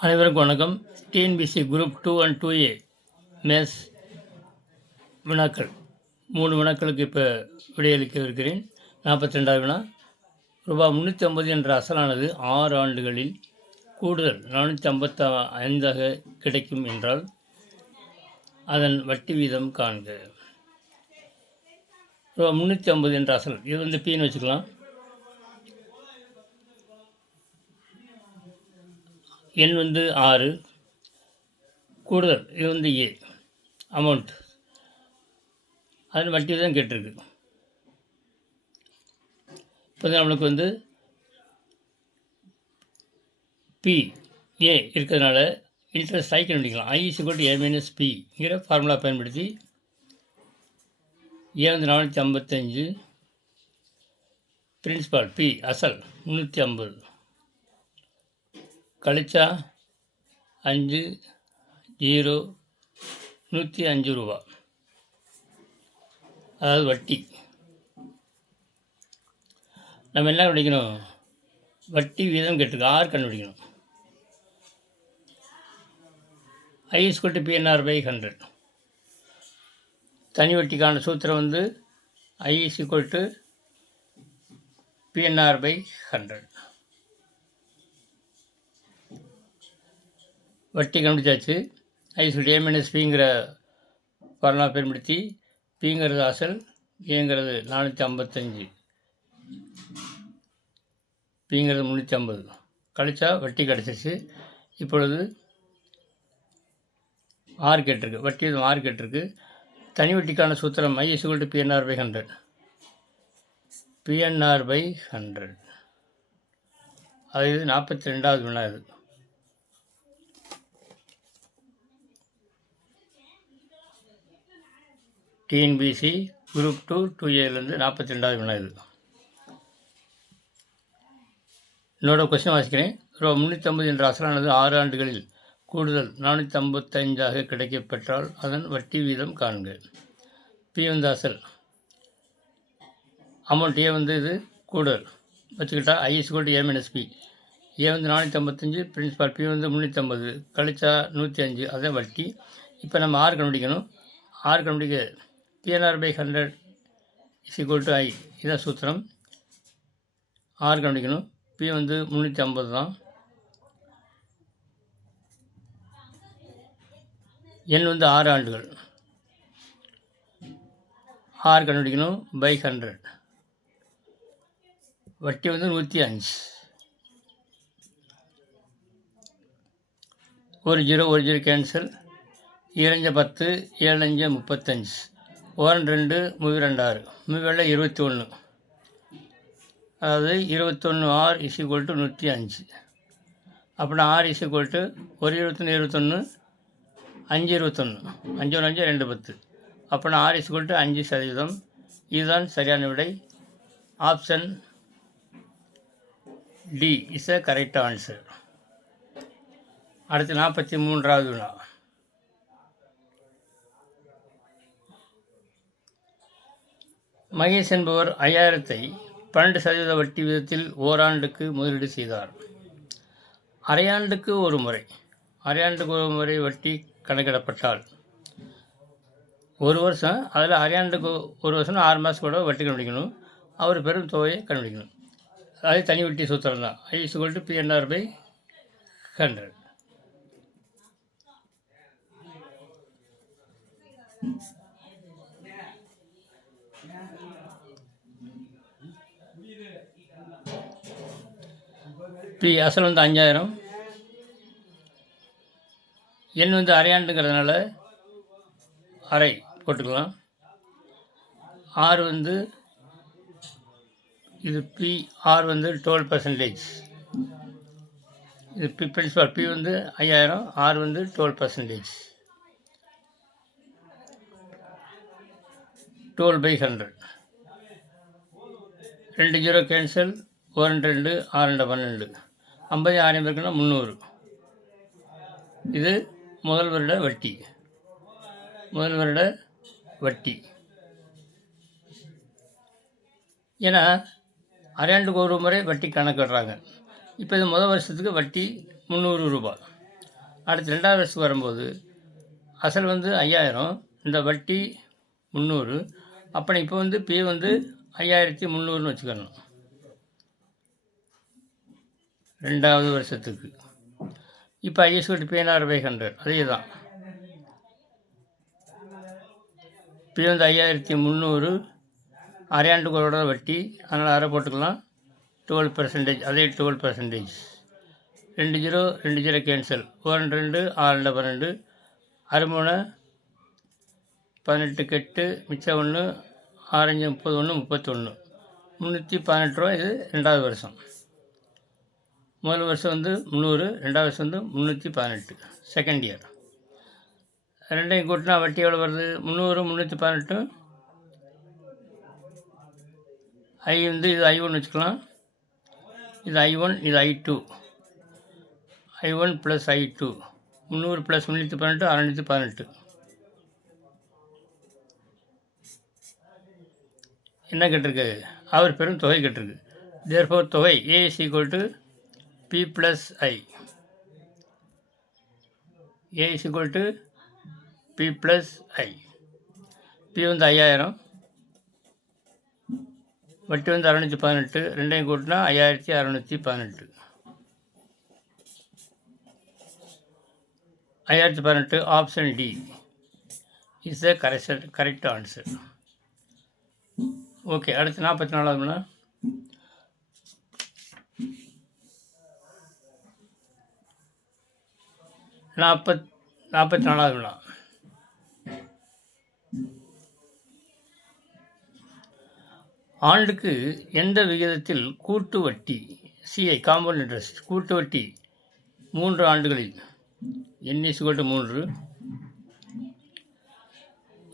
அனைவருக்கும் வணக்கம். TNPSC group 2 and 2A maths வினாக்கள் 3 வினாக்களுக்கு இப்போ விடையளிக்க இருக்கிறேன். 42வது வினா. ரூபாய் 350 என்ற அசலானது 6 ஆண்டுகளில் கூடுதல் 455ஆக கிடைக்கும் என்றால் அதன் வட்டி வீதம் காண்க. ரூபாய் 350 என்ற அசல், இது பின்னு வச்சுக்கலாம். எண் 6, கூடுதல் இது ஏ அமௌண்ட், அதன் வட்டி தான் கேட்டிருக்கு. இப்போ நம்மளுக்கு பி ஏ இருக்கிறதுனால இன்ட்ரெஸ்ட் ஐ கண்டுபிடிக்கலாம். I is equal to A minus பிங்கிற ஃபார்முலா பயன்படுத்தி ஏ 455, பிரின்சிபால் பி அசல் 350 கழிச்சா 5 0 105 ரூபா, அதாவது வட்டி. நம்ம என்ன கண்டுபிடிக்கணும்? வட்டி வீதம் கேட்டிருக்கு, ஆர் கண்டுபிடிக்கணும். I is equal to PNR by 100. தனி வட்டிக்கான சூத்திரம் I is equal to PNR by 100. வட்டி கண்டுபிடிச்சாச்சு. ஐ இஸ் ஏ மைனஸ் பிங்கிற ஃபார்முலா பயன்படுத்தி பிங்கிறது அசல், ஏங்கிறது 455, பிங்கிறது 350 கழிச்சா வட்டி கிடச்சிருச்சு. இப்பொழுது ஆர் கேட்டிருக்கு, வட்டி ஆர் கேட்டிருக்கு. தனி வட்டிக்கான சூத்திரம் I is equal to PNR by 100. PNR by 100, அது 42வது வினா. இது டிஎன்பிசி குரூப் 2 2Aலேருந்து 42வது வினா. இது என்னோட கொஸ்டின் வாசிக்கிறேன். ரூபா 350 என்ற அசலானது 6 ஆண்டுகளில் கூடுதல் 455ஆக கிடைக்கப்பெற்றால் அதன் வட்டி வீதம் காண்க. பி அசல், அமௌண்ட் ஏ இது கூடுதல் வச்சுக்கிட்டா I is equal to A minus B. A 455, principal P 350 கழிச்சா 105, அதான் வட்டி. இப்போ நம்ம ஆர் கண்டுபிடிக்கணும். ஆர் கண்டுபிடிக்க PNR by 100 is equal to I, இதான் சூத்திரம். ஆர் கண்டுபிடிக்கணும். பி 350 தான். எண் 6 ஆண்டுகள். ஆர் கண்டுபிடிக்கணும் பை 100. வட்டி 105. ஒரு ஜீரோ கேன்சல். 2 10, 7 5 35, 1 2 32 6, 21, அதாவது 21 ஆர் இஸ் ஈக்குவல் டு 105. அப்படின்னா ஆர் இஸ் ஈக்குவல் டு 1 21 21, 5 21, 5 1 5 2 10. அப்படின்னா ஆர் இஸ் ஈக்குவல் டு 5%. இதுதான் சரியான விடை. Option D is a correct answer. அடுத்து 43வது வினா. மகேஷ் என்பவர் 5000-ஐ 12% வட்டி விதத்தில் ஓராண்டுக்கு முதலீடு செய்தார். அரையாண்டுக்கு ஒரு முறை வட்டி கணக்கிடப்பட்டால் ஒரு வருஷம், அதில் அரையாண்டுக்கு ஒரு வருஷம் 6 மாதம் கூட வட்டி கண்டுபிடிக்கணும். அவர் பெரும் தொகையை கண்டுபிடிக்கணும். அது தனி வட்டி சூத்திரம் தான். I is equal to PNR by 100. P அசல் 5000, எண் அரையாண்டுங்கிறதுனால அரை போட்டுக்கலாம். ஆர் இது பி, ஆர் 12%. இது P principal P 5000, R 12%. 12 by 100. 2 0 cancel. 1 2, 6 2 12, 50 6 இருக்குன்னா 300. இது முதல் வருட வட்டி. ஏன்னா அரையாண்டுக்கு ஒரு முறை வட்டி கணக்கிடுறாங்க. இப்போ இது முதல் வருஷத்துக்கு வட்டி 300 ரூபாய். அடுத்து 2வது வருஷத்துக்கு வரும்போது அசல் வந்து 5000, இந்த வட்டி 300. அப்போ இப்போ வந்து பி வந்து 5300ன்னு வச்சுக்கணும் 2வது வருஷத்துக்கு. இப்போ I/P/100 அதே தான். பி வந்து 5300, அரையாண்டுகளோட வட்டி, அதனால் அரை போட்டுக்கலாம். 12%, அதே 12%. 2 0 கேன்சல். 1 2 6 12, 6 18 8, மிச்சம் 1, 6 31, 31, 318 ரூபா. இது 2வது வருஷம். முதல் வருஷம் வந்து 300, 2வது வருஷம் வந்து 318, செகண்ட் இயர். ரெண்டையும் கூட்டினா வட்டி எவ்வளோ வருது? 300 318. ஐ வந்து இது I1 வச்சுக்கலாம், இது I1, இது I2. I1 + I2, 300 + 318, 618. என்ன கேட்டிருக்கு? அவர் பெரும் தொகை கேட்டிருக்கு. தேர்ஃபோர் தொகை A = P + I. A = P + I. P வந்து 5000, வட்டி வந்து 618, ரெண்டையும் கூட்டினா 5618. 5618, option D is the correct answer. Okay, அடுத்து 44வது வினா. 44வது வினா. ஆண்டுக்கு எந்த விகிதத்தில் கூட்டு வட்டி CI காம்பவுண்ட் இன்ட்ரெஸ்ட் கூட்டு வட்டி 3 ஆண்டுகளில் N = 3,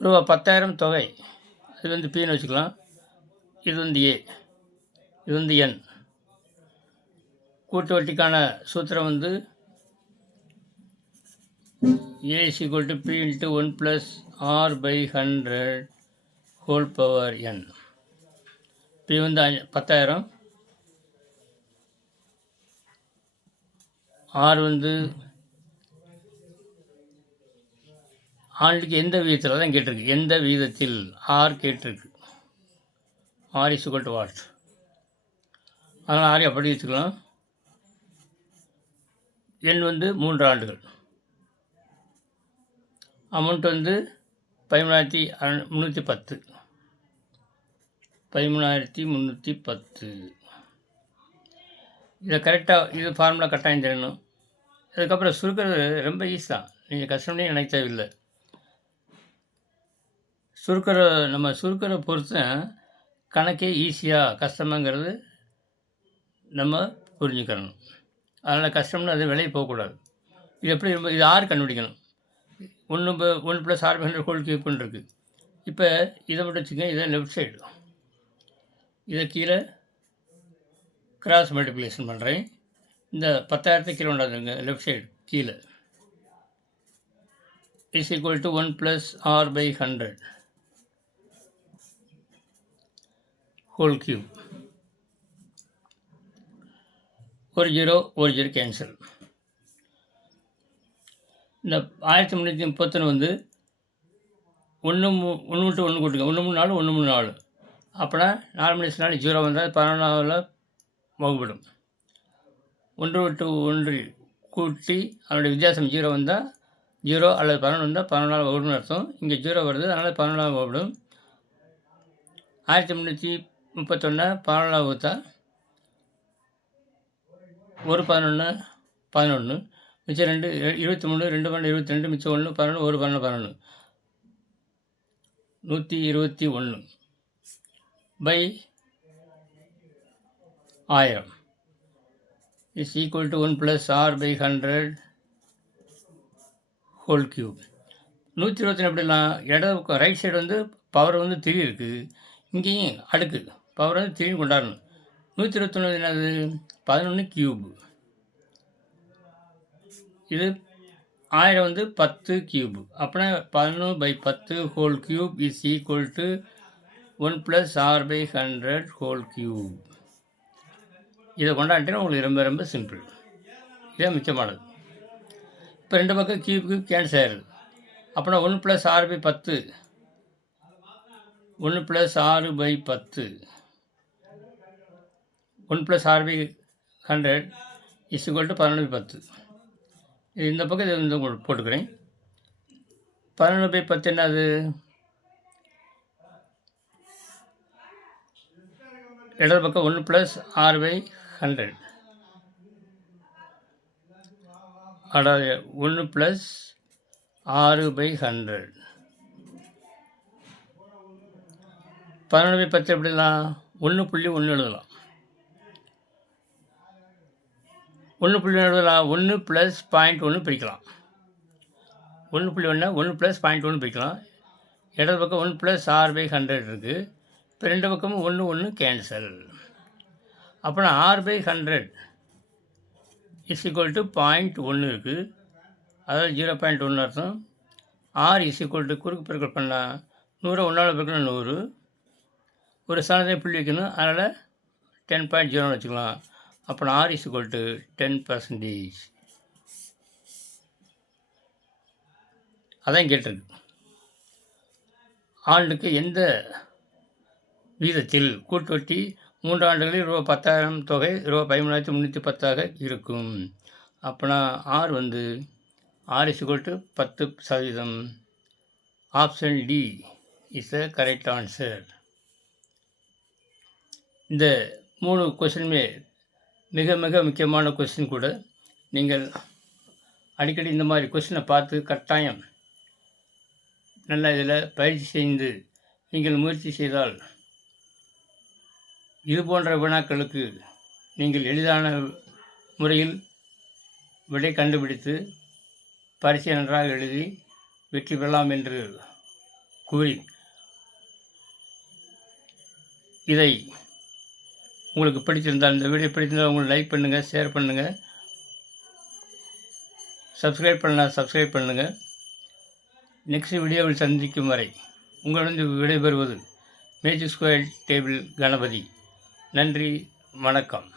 ரூபா 10,000 தொகை, இது வந்து Pன்னு வச்சுக்கலாம், இது வந்து A, இது வந்து N. கூட்டு வட்டிக்கான சூத்திரம் வந்து A = P × 1 + R/100 whole power n. P வந்து 10,000, R வந்து ஆண்டுக்கு எந்த விகிதத்தில் தான் கேட்டிருக்கு, எந்த விகிதத்தில் R கேட்டிருக்கு. R = what? அதனால் R அப்படி வச்சுக்கலாம். N வந்து 3 ஆண்டுகள். அமௌண்ட் வந்து 13,310. 13,310. இதை கரெக்டாக இது ஃபார்முலா கட்டாயம் தெரியணும். அதுக்கப்புறம் சுருக்கிறது ரொம்ப ஈஸி தான், நீங்கள் கஷ்டம்னே நினைக்க தேவையில்லை. நம்ம சுருக்கிற பொறுத்து கணக்கே ஈஸியாக கஷ்டமாங்கிறது நம்ம புரிஞ்சுக்கணும். அதனால் கஷ்டம்னு அது வெளியே போகக்கூடாது. இது எப்படி இது R கண்டுபிடிக்கணும். 1 + R/100 whole cube இருக்குது. இப்போ இதை மட்டும் வச்சுக்கோங்க, இதை லெஃப்ட் சைடு, இதை கீழே கிராஸ் மல்டிப்ளிகேஷன் பண்ணுறேன். இந்த 10,000 கீழே கொண்டாந்துங்க, லெஃப்ட் சைடு கீழே. Is equal to 1 + R/100 whole cube. ஒரு 0 கேன்சல். இந்த 1331 வந்து 1 விட்டு 1 கூட்டுங்க, 1 3 4, 1 3 4. அப்போனா 4 மணி 4 0 வந்தால் 14ல் வகுப்படும். 1 விட்டு 1 கூட்டி அதனுடைய வித்தியாசம் 0 வந்தால் 0, அல்லது 11 வந்தால் 14 வகுப்புன்னு அர்த்தம். இங்கே 0 வருது, அதனால் 14 வகுப்படும். 1331 14 வகுத்தா 1 11 11, மிச்சம் 2 23, 2 12 22, மிச்சம் 1 11, 1 12 11, 121 by 1000 is equal to 1 + R/100 whole cube. 121 எப்படிலாம், இடது பக்கம் ரைட் சைடு வந்து பவர் வந்து 3 இருக்குது, இங்கேயும் அடுக்கு பவர் வந்து 3 கொண்டாடணும். 121 என்னது, 11 கியூப். இது 1000 வந்து 10 கியூப். அப்படின்னா 11/10 whole cube is equal to 1 + R/100 whole cube. இதை கொண்டாட்டினா உங்களுக்கு ரொம்ப ரொம்ப சிம்பிள். இதே மிச்சமானது. இப்போ 2 பக்கம் கியூபுக்கு கேன்சல் ஆயிடுது. அப்போனா 1 + 6/10 1 + 6/10 1 + 6/100 = 11/10. இது இந்த பக்கம் இது வந்து உங்களுக்கு போட்டுக்கிறேன். 11/10 என்னது? இடது பக்கம் 1 + 6/100 அதாவது 1 + 6/100 11/10 எப்படிலாம் 1.1 எழுதலாம். 1.1 எழுதலாம். 1 + 0.1 பிரிக்கலாம். 1.1 1 + 0.1 பிரிக்கலாம். இடது பக்கம் 1 + 6/100 இருக்குது. இப்போ 2 பக்கமும் 1 1 கேன்சல். அப்போனா 6/100 = 0.1 இருக்குது. அதாவது 0.1 அர்த்தம். R = குறுக்கு பெருக்கல் பண்ணால் 100 1ஆல் பெருக்கணும் 100. ஒரு ஸ்தானத்தை புள்ளி வைக்கணும். அதனால் 10.0 வச்சுக்கலாம். அப்போ R = 10%. அதான் கேட்டிருக்கு. ஆண்டுக்கு எந்த வீதத்தில் கூட்டு வட்டி 3 ஆண்டுகளில் ரூபா 10,000 தொகை ரூபா 13,310 இருக்கும். அப்போனா R வந்து R = 10%. Option D is the correct answer. இந்த 3 கொஸ்டினுமே மிக மிக முக்கியமான கொஸ்டின் கூட. நீங்கள் அடிக்கடி இந்த மாதிரி கொஸ்டினை பார்த்து கட்டாயம் நல்லா இதில் பயிற்சி செய்து நீங்கள் முயற்சி செய்தால் இது போன்ற வினாக்களுக்கு நீங்கள் எளிதான முறையில் விடை கண்டுபிடித்து பரீட்சை நன்றாக எழுதி வெற்றி பெறலாம் என்று கூறி, இதை உங்களுக்கு பிடிச்சிருந்தால், இந்த வீடியோ பிடிச்சிருந்தால் உங்களுக்கு லைக் பண்ணுங்கள், ஷேர் பண்ணுங்கள், சப்ஸ்கிரைப் பண்ணலாம் சப்ஸ்கிரைப் பண்ணுங்கள். நெக்ஸ்ட் வீடியோவில் சந்திக்கும் வரை உங்களிடம் விடைபெறுவது மேஜிக் ஸ்கொயர் டேபிள் கணபதி. நன்றி, வணக்கம்.